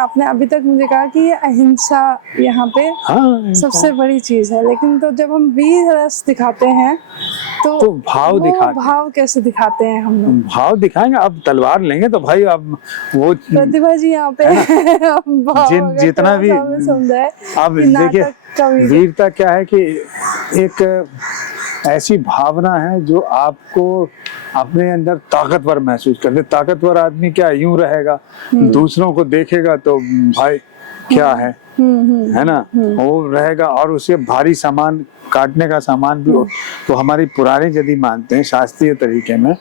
आपने अभी तक मुझे कहा कि ये अहिंसा यहाँ पे सबसे बड़ी चीज है, लेकिन तो जब हम वीर रस दिखाते हैं तो भाव दिखाते, भाव कैसे दिखाते हैं हम लोग? भाव दिखाएंगे। अब तलवार लेंगे तो भाई अब वो प्रतिभा जी यहाँ पे जितना भी अब देखिए, वीरता क्या है कि एक ऐसी भावना है जो आपको अपने अंदर ताकतवर महसूस करते। ताकतवर आदमी क्या यूं रहेगा, दूसरों को देखेगा तो भाई क्या है ना, वो रहेगा। और उसे भारी सामान, काटने का सामान भी हो तो हमारी पुराने यदि मानते हैं शास्त्रीय तरीके में,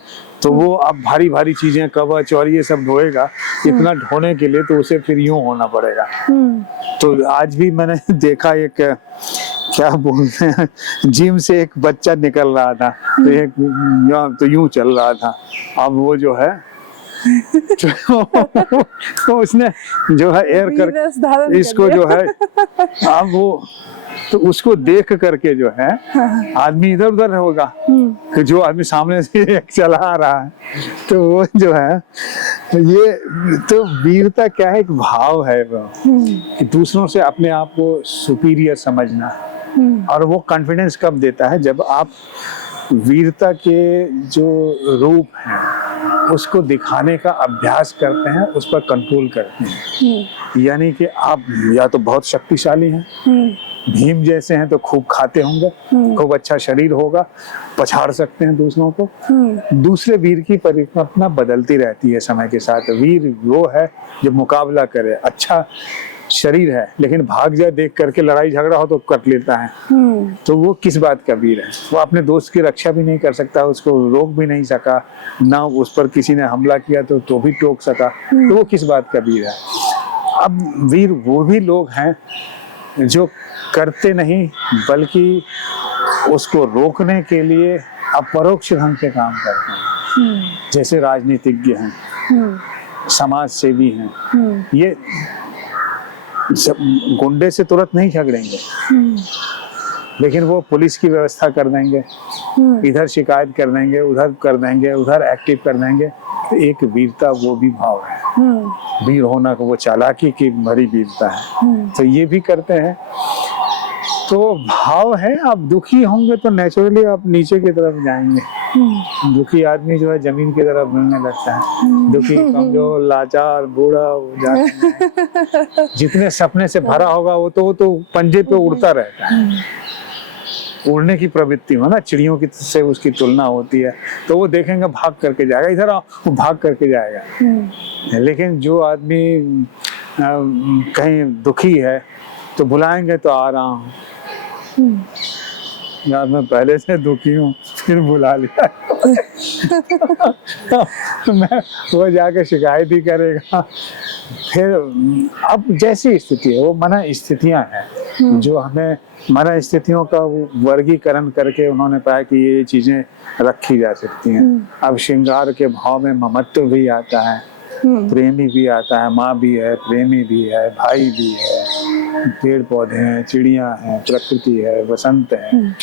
तो वो अब भारी भारी चीजें, कवच और ये सब ढोएगा, इतना ढोने के लिए तो उसे फिर यूं होना पड़ेगा। तो आज भी मैंने देखा, एक क्या बोलते हैं, जिम से एक बच्चा निकल रहा था, तो एक तो यूं चल रहा था। अब वो जो है तो उसने जो है एयर कर इसको जो है, अब वो तो उसको देख करके जो है आदमी इधर उधर होगा कि जो आदमी सामने से एक चला रहा है, तो वो जो है, ये तो वीरता क्या है, एक भाव है वो कि दूसरों से अपने आप को सुपीरियर समझना। और वो कॉन्फिडेंस कब देता है, जब आप वीरता के जो रूप हैं उसको दिखाने का अभ्यास करते हैं, उस पर कंट्रोल करते हैं। यानी कि आप या तो बहुत शक्तिशाली हैं, भीम जैसे हैं तो खूब खाते होंगे, खूब अच्छा शरीर होगा, पछाड़ सकते हैं दूसरों को। दूसरे वीर की परिकल्पना बदलती रहती है समय के साथ। वीर वो है जो मुकाबला करे, अच्छा शरीर है लेकिन भाग जाए देख करके, लड़ाई झगड़ा हो तो कट लेता है, तो वो किस बात का वीर है? वो अपने दोस्त की रक्षा भी नहीं कर सकता, उसको रोक भी नहीं सका, ना उस पर किसी ने हमला किया तो भी टोक सका, तो वो किस बात का वीर है? अब वीर वो भी लोग हैं जो करते नहीं बल्कि उसको रोकने के लिए अपरोक्ष ढंग से काम करते हैं। जैसे राजनीतिज्ञ हैं, समाज सेवी हैं, ये गुंडे से तुरंत नहीं झगड़ेंगे, लेकिन वो पुलिस की व्यवस्था कर देंगे, इधर शिकायत कर देंगे, उधर कर देंगे, उधर एक्टिव कर देंगे। तो एक वीरता वो भी भाव है, वीर होना को वो चालाकी की भरी वीरता है, तो ये भी करते हैं। तो भाव है। आप दुखी होंगे तो नेचुरली आप नीचे की तरफ जाएंगे। दुखी आदमी जो है जमीन की तरफ मिलने लगता है, दुखी, कमजोर, लाचार, बूढ़ा हो जाता है। जितने सपने से भरा होगा वो तो पंजे पे उड़ता रहता है। उड़ने की प्रवृत्ति हो ना, चिड़ियों की से उसकी तुलना होती है, तो वो देखेंगे भाग करके जाएगा, इधर आओ, वो भाग करके जाएगा। लेकिन जो आदमी कहीं दुखी है तो बुलाएंगे तो आ रहा हूँ, यार मैं पहले से दुखी हूँ, फिर बुला लिया मैं वो जाके शिकायत ही करेगा। फिर अब जैसी स्थिति है, वो मना स्थितियां हैं जो हमें मना स्थितियों का वर्गीकरण करके उन्होंने पाया कि ये चीजें रखी जा सकती हैं। अब श्रृंगार के भाव में ममत्व भी आता है, प्रेमी भी आता है, माँ भी है, प्रेमी भी है, भाई भी है, पेड़ पौधे हैं, चिड़िया हैं, प्रकृति है, वसंत है।